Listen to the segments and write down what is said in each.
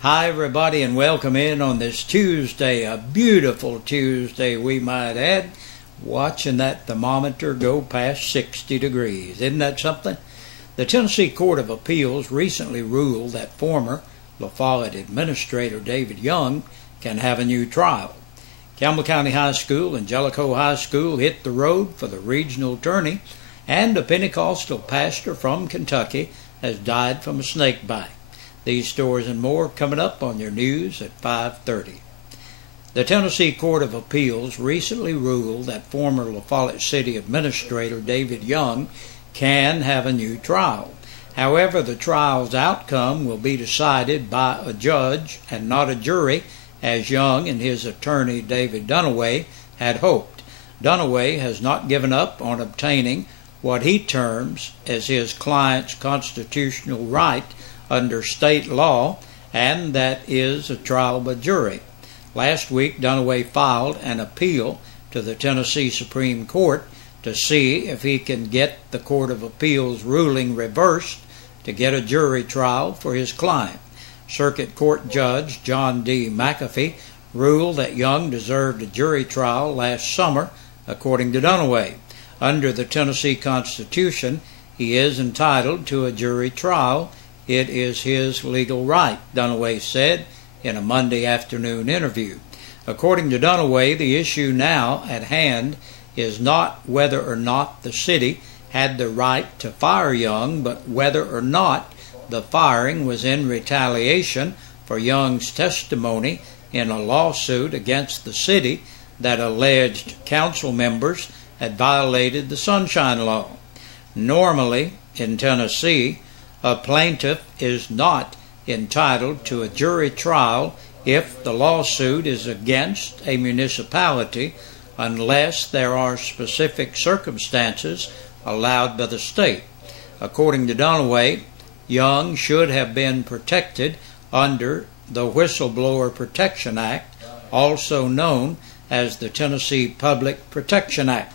Hi everybody, and welcome in on this Tuesday, a beautiful Tuesday we might add, watching that thermometer go past 60 degrees. Isn't that something? The Tennessee Court of Appeals recently ruled that former La Follette Administrator David Young can have a new trial. Campbell County High School and Jellicoe High School hit the road for the regional attorney, and a Pentecostal pastor from Kentucky has died from a snake bite. These stories and more coming up on your news at 5:30. The Tennessee Court of Appeals recently ruled that former La Follette City Administrator David Young can have a new trial. However, the trial's outcome will be decided by a judge and not a jury, as Young and his attorney David Dunaway had hoped. Dunaway has not given up on obtaining what he terms as his client's constitutional right under state law, and that is a trial by jury. Last week, Dunaway filed an appeal to the Tennessee Supreme Court to see if he can get the Court of Appeals ruling reversed to get a jury trial for his client. Circuit Court Judge John D. McAfee ruled that Young deserved a jury trial last summer, according to Dunaway. Under the Tennessee Constitution, he is entitled to a jury trial. It is his legal right, Dunaway said in a Monday afternoon interview. According to Dunaway, the issue now at hand is not whether or not the city had the right to fire Young, but whether or not the firing was in retaliation for Young's testimony in a lawsuit against the city that alleged council members had violated the Sunshine Law. Normally, in Tennessee, a plaintiff is not entitled to a jury trial if the lawsuit is against a municipality unless there are specific circumstances allowed by the state. According to Dunaway, Young should have been protected under the Whistleblower Protection Act, also known as the Tennessee Public Protection Act.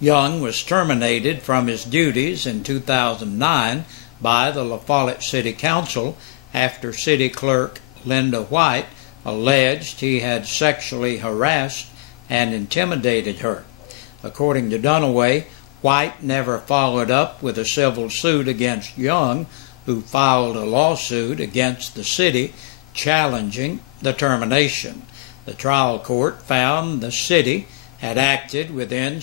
Young was terminated from his duties in 2009 by the La Follette City Council after City Clerk Linda White alleged he had sexually harassed and intimidated her. According to Dunaway, White never followed up with a civil suit against Young, who filed a lawsuit against the city challenging the termination. The trial court found the city had acted without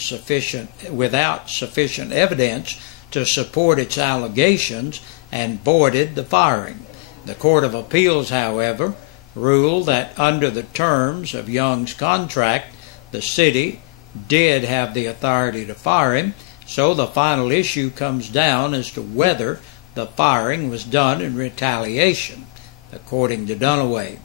sufficient evidence to support its allegations and voided the firing. The Court of Appeals, however, ruled that under the terms of Young's contract, the city did have the authority to fire him, so the final issue comes down as to whether the firing was done in retaliation, according to Dunaway.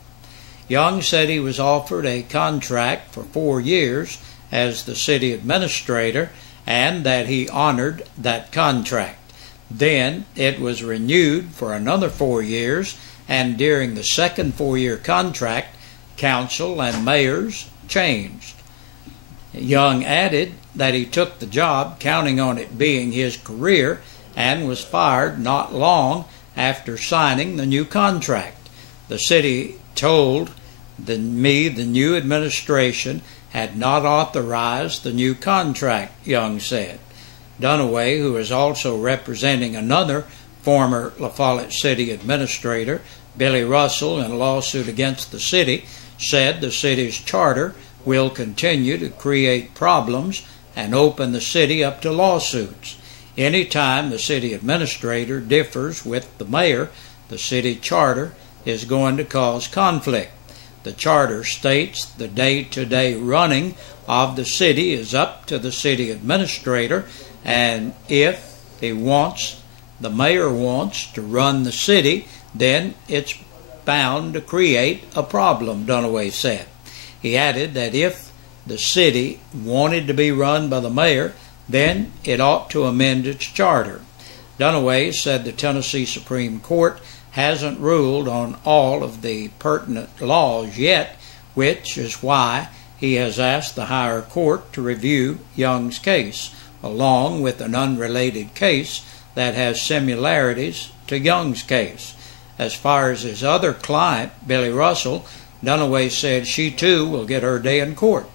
Young said he was offered a contract for 4 years as the city administrator and that he honored that contract. Then it was renewed for another 4 years, and during the second 4-year contract, council and mayors changed. Young added that he took the job counting on it being his career and was fired not long after signing the new contract. The city told me the new administration had not authorized the new contract, Young said. Dunaway, who is also representing another former La Follette City administrator, Billy Russell, in a lawsuit against the city, said the city's charter will continue to create problems and open the city up to lawsuits. Anytime the city administrator differs with the mayor, the city charter is going to cause conflict. The charter states the day-to-day running of the city is up to the city administrator, and if the mayor wants to run the city, then it's bound to create a problem, Dunaway said. He added that if the city wanted to be run by the mayor, then it ought to amend its charter. Dunaway said the Tennessee Supreme Court hasn't ruled on all of the pertinent laws yet, which is why he has asked the higher court to review Young's case, along with an unrelated case that has similarities to Young's case. As far as his other client, Billy Russell, Dunaway said she too will get her day in court.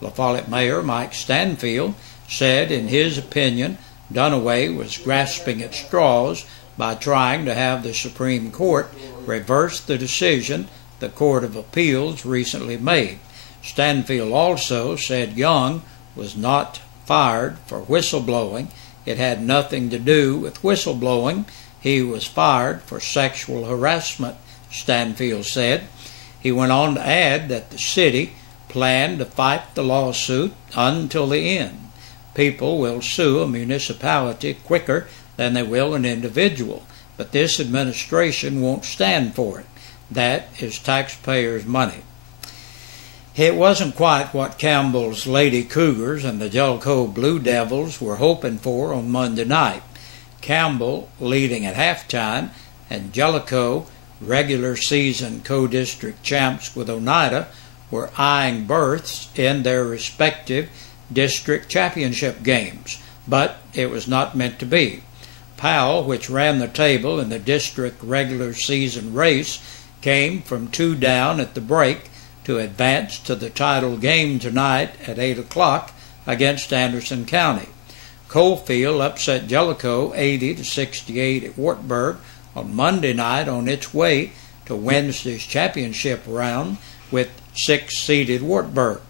La Follette Mayor Mike Stanfield said in his opinion Dunaway was grasping at straws by trying to have the Supreme Court reverse the decision the Court of Appeals recently made. Stanfield also said Young was not fired for whistleblowing. It had nothing to do with whistleblowing. He was fired for sexual harassment, Stanfield said. He went on to add that the city planned to fight the lawsuit until the end. People will sue a municipality quicker than they will an individual, but this administration won't stand for it. That is taxpayers' money. It wasn't quite what Campbell's Lady Cougars and the Jellicoe Blue Devils were hoping for on Monday night. Campbell leading at halftime, and Jellicoe, regular season co-district champs with Oneida, were eyeing berths in their respective district championship games, but it was not meant to be. Powell, which ran the table in the district regular season race, came from 2 down at the break to advance to the title game tonight at 8 o'clock against Anderson County. Coalfield upset Jellicoe 80-68 at Wartburg on Monday night on its way to Wednesday's championship round with 6-seeded Wartburg.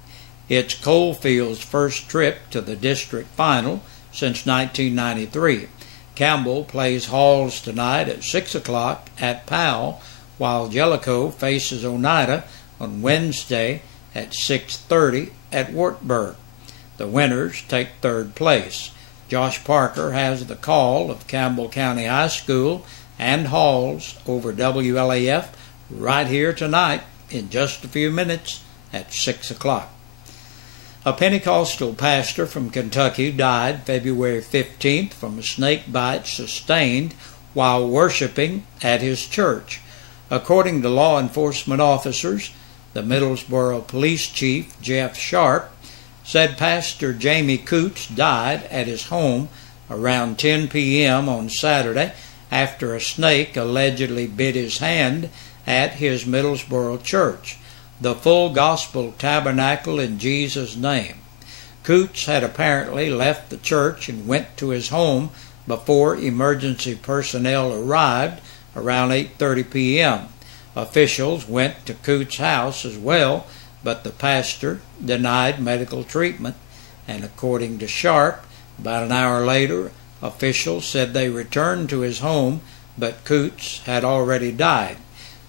It's Coalfield's first trip to the district final since 1993. Campbell plays Halls tonight at 6 o'clock at Powell, while Jellicoe faces Oneida on Wednesday at 6:30 at Wartburg. The winners take third place. Josh Parker has the call of Campbell County High School and Halls over WLAF right here tonight in just a few minutes at 6 o'clock. A Pentecostal pastor from Kentucky died February 15th from a snake bite sustained while worshiping at his church. According to law enforcement officers, the Middlesboro Police Chief, Jeff Sharp, said Pastor Jamie Coots died at his home around 10 p.m. on Saturday after a snake allegedly bit his hand at his Middlesboro church, the Full Gospel Tabernacle in Jesus' Name. Coots had apparently left the church and went to his home before emergency personnel arrived around 8:30 p.m. Officials went to Coots' house as well, but the pastor denied medical treatment, and according to Sharp, about an hour later, officials said they returned to his home, but Coots had already died.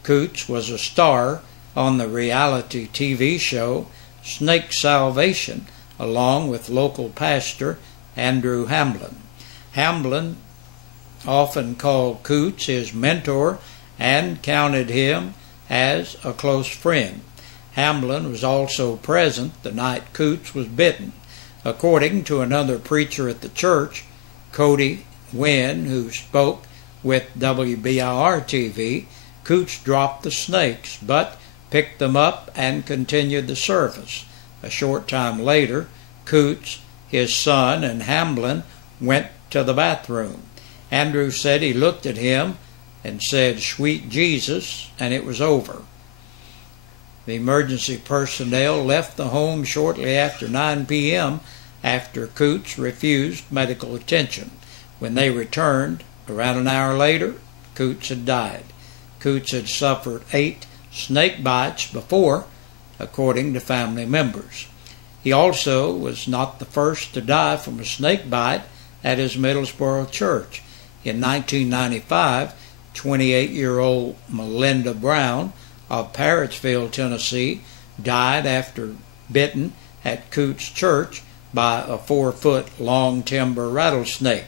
Coots was a star on the reality TV show Snake Salvation, along with local pastor Andrew Hamblin. Hamblin often called Coots his mentor and counted him as a close friend. Hamblin was also present the night Coots was bitten. According to another preacher at the church, Cody Wynn, who spoke with WBIR-TV, Coots dropped the snakes, but picked them up and continued the service. A short time later, Coots, his son, and Hamblin went to the bathroom. Andrew said he looked at him and said, "Sweet Jesus," and it was over. The emergency personnel left the home shortly after 9 p.m. after Coots refused medical attention. When they returned, around an hour later, Coots had died. Coots had suffered 8 snake bites before, according to family members. He also was not the first to die from a snake bite at his Middlesboro church. In 1995, 28-year-old Melinda Brown of Parrotsville, Tennessee, died after bitten at Coots' church by a 4-foot-long timber rattlesnake.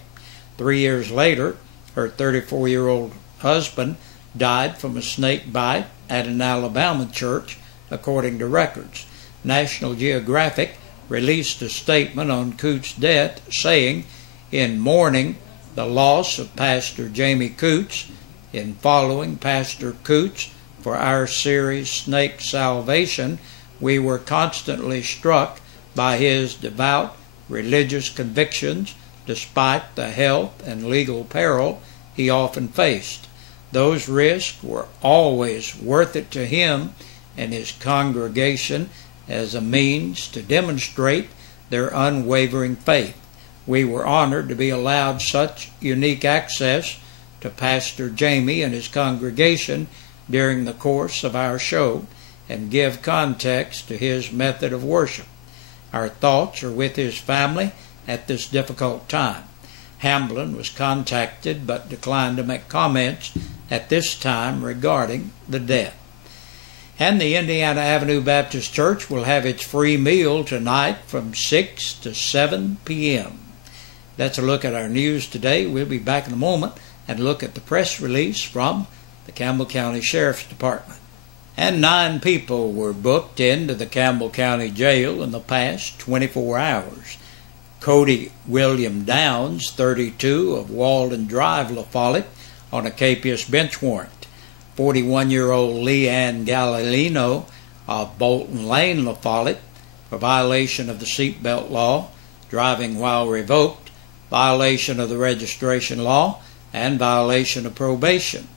3 years later, her 34-year-old husband died from a snake bite at an Alabama church, according to records. National Geographic released a statement on Coots' death, saying, "In mourning the loss of Pastor Jamie Coots, in following Pastor Coots for our series Snake Salvation, we were constantly struck by his devout religious convictions despite the health and legal peril he often faced. Those risks were always worth it to him and his congregation as a means to demonstrate their unwavering faith. We were honored to be allowed such unique access to Pastor Jamie and his congregation during the course of our show and give context to his method of worship. Our thoughts are with his family at this difficult time. Hamblin was contacted but declined to make comments at this time regarding the death. And the Indiana Avenue Baptist Church will have its free meal tonight from 6 to 7 p.m. That's a look at our news today. We'll be back in a moment and look at the press release from the Campbell County Sheriff's Department. And 9 people were booked into the Campbell County Jail in the past 24 hours. Cody William Downs, 32, of Walden Drive, La Follette, on a capious bench warrant. 41-year-old Leanne Galilino of Bolton Lane, La Follette, for violation of the seatbelt law, driving while revoked, violation of the registration law, and violation of probation.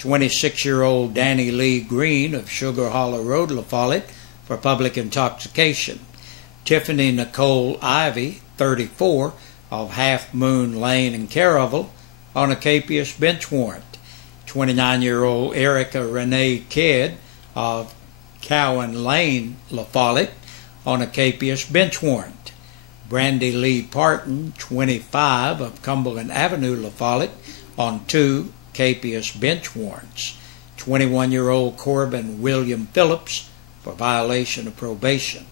26-year-old Danny Lee Green of Sugar Hollow Road, La Follette, for public intoxication. Tiffany Nicole Ivy, 34, of Half Moon Lane in Caravel, on a capious bench warrant. 29-year-old Erica Renee Kidd of Cowan Lane, La Follette, on a capious bench warrant. Brandy Lee Parton, 25, of Cumberland Avenue, La Follette, on 2 capious bench warrants. 21-year-old Corbin William Phillips for violation of probation.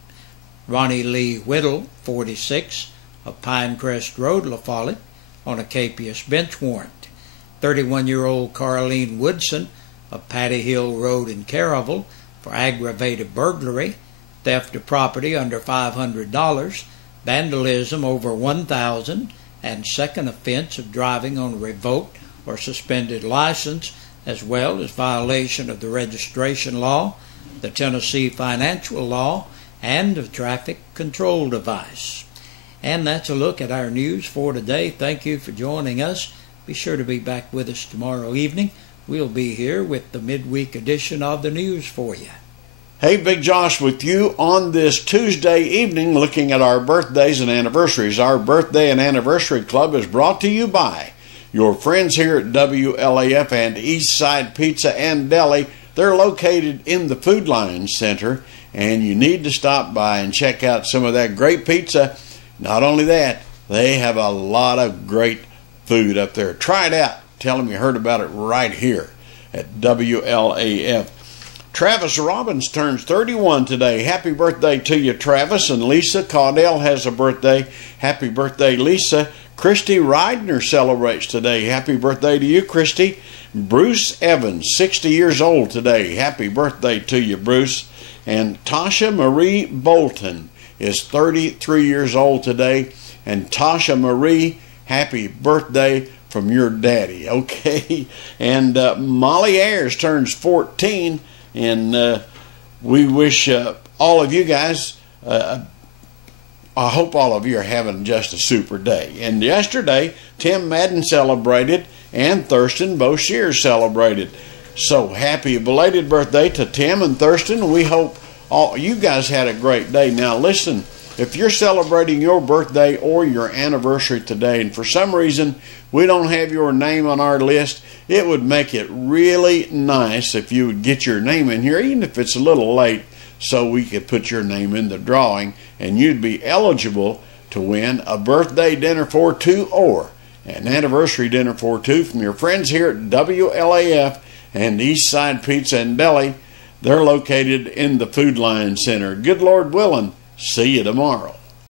Ronnie Lee Whittle, 46, of Pinecrest Road, La Follette, on a capious bench warrant. 31-year-old Carlene Woodson of Patty Hill Road in Caravel for aggravated burglary, theft of property under $500, vandalism over $1,000, and second offense of driving on a revoked or suspended license, as well as violation of the registration law, the Tennessee financial law, and the traffic control device. And that's a look at our news for today. Thank you for joining us. Be sure to be back with us tomorrow evening. We'll be here with the midweek edition of the news for you. Hey, Big Josh with you on this Tuesday evening looking at our birthdays and anniversaries. Our Birthday and Anniversary Club is brought to you by your friends here at WLAF and Eastside Pizza and Deli. They're located in the Food Lion Center, and you need to stop by and check out some of that great pizza. Not only that, they have a lot of great food up there. Try it out. Tell them you heard about it right here at WLAF. Travis Robbins turns 31 today. Happy birthday to you, Travis. And Lisa Caudell has a birthday. Happy birthday, Lisa. Christy Rydner celebrates today. Happy birthday to you, Christy. Bruce Evans, 60 years old today. Happy birthday to you, Bruce. And Tasha Marie Bolton is 33 years old today. And Tasha Marie, happy birthday from your daddy. Okay. And Molly Ayers turns 14. And we wish all of you guys, I hope all of you are having just a super day. And yesterday, Tim Madden celebrated and Thurston Boshier celebrated. So happy belated birthday to Tim and Thurston. We hope all you guys had a great day. Now listen, if you're celebrating your birthday or your anniversary today, and for some reason we don't have your name on our list, it would make it really nice if you would get your name in here, even if it's a little late, so we could put your name in the drawing, and you'd be eligible to win a birthday dinner for two or an anniversary dinner for two from your friends here at WLAF and Eastside Pizza and Deli. They're located in the Food Lion Center. Good Lord willing, see you tomorrow.